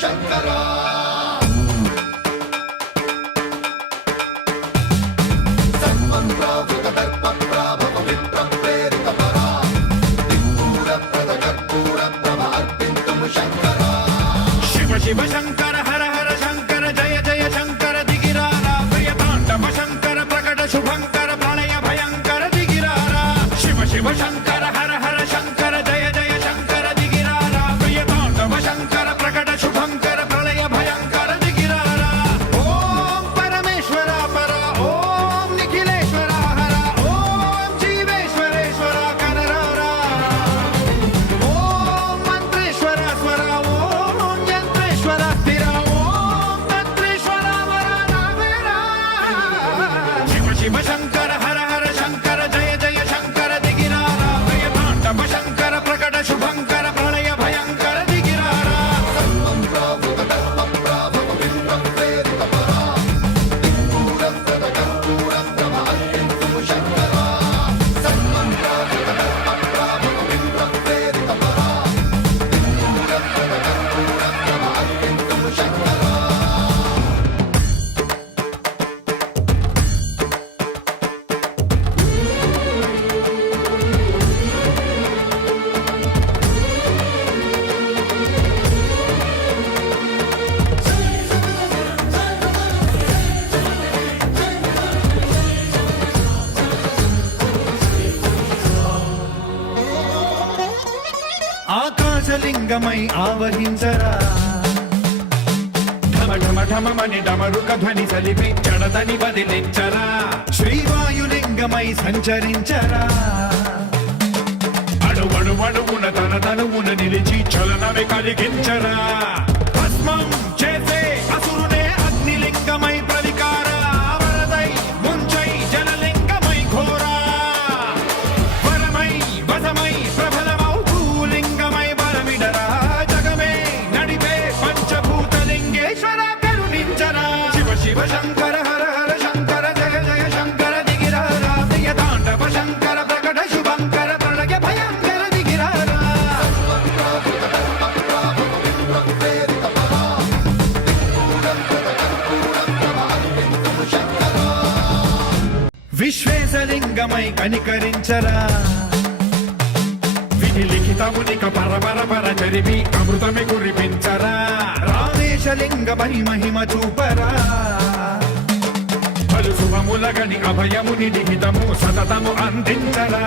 శంకరా సన్మంత్రావృత దర్ప ప్రాభవ విప్ర ప్రేరిత పరా దిక్పూర ప్రద కర్పూర ప్రభ అర్పింతుము శంకరా శివ శివ శంకర హర హర శంకర జయ జయ శంకర దిగిరారా ప్రియ తాండవ శంకర ప్రకట శుభంకర ప్రళయ భయంకర దిగిరారా శివ శివ శంకర హర హర శంకర జయ జయ శంకర దిగిరారా ప్రియ తాండవ శంకర ప్రకట శుభంకర ప్రళయ భయంకర దిగిరారా ఓం పరమేశ్వర పర ఓం నిఖిలేశ్వర హర ఓం జీవేశ్వరేశ్వర కరరారా ఓం మంత్రేశ్వర స్వర ఓం యంత్రేశ్వర స్థిర ఓం తంత్రేశ్వర వర నామేరా శివ శివ శంకర హర హర శంకర జయ జయ శంకర దిగిరారా ప్రియ తాండవ శంకర ప్రకట శుభంకర ప్రళయ భయంకర దిగిరారా సన్మంత్రావృత దర్ప ప్రాభవ విప్ర ప్రేరిత పరా దిక్పూర ప్రద కర్పూర ప్రభ అర్పింతుము శంకరా సన్మంత్రావృత దర్ప ప్రాభవ విప్ర ప్రేరిత పరా దిక్పూర ప్రద కర్పూర ప్రభ అర్పింతుము శంకరా ఆకాశలింగమై ఆవహించరా ఢమ ఢమ ఢమమని డమరుక ధ్వని సలిపి జడదని వదిలించరా శ్రీవాయులింగమై సంచరించరా అడువడువడువున తన తనువున నిలిచి చలనమే కలిగించరా భస్మం చేసే అసురునే అగ్నిలింగమై ప్రవికార వరదై ముంచై జలలింగమై ఘోరా వరమై వసమై ప్రబలమౌ భూలింగమై బలమిడరా జగమే నడిపే పంచభూతలింగేశ్వర కరుణించరా శివ శివ శంకర హర హర శంకర జయ జయ శంకర దిగిరారా ప్రియ తాండవ శంకర ప్రకట శుభంకర ప్రళయ భయంకర దిగిరారా సన్మంత్రావృత దర్ప ప్రాభవ విప్ర ప్రేరిత పరా దిక్పూర ప్రద కర్పూర ప్రభ అర్పింతుము శంకరా విశ్వేశలింగమై కనికరించరా విధి లిఖితమునిక పరపర పర చరివి అమృతమి కురిపించరా రామేశలింగమై మహిమ చూపరా పలు శుభములగని అభయముని లిఖితము సతతము అందించరా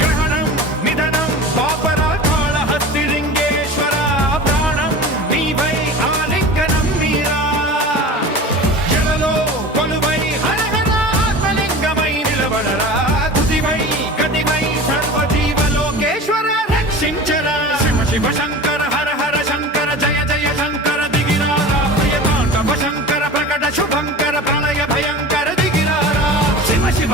గ్రహణం నిధనం పాపరా కాళహస్తిలింగేశ్వర ప్రాణం నీవై ఆలింగనం మీరా జలలో కొలువై హర హర ఆత్మలింగమై నిలబడరా తుదివై గతివై సర్వజీవలోకేశ్వర రక్షించరా శివ శివ శంకర హర హర శంకర జయ జయ శంకర దిగిరారా ప్రియ తాండవ శంకర ప్రకట శుభంకర ప్రళయ భయంకర దిగిరారా శివ శివ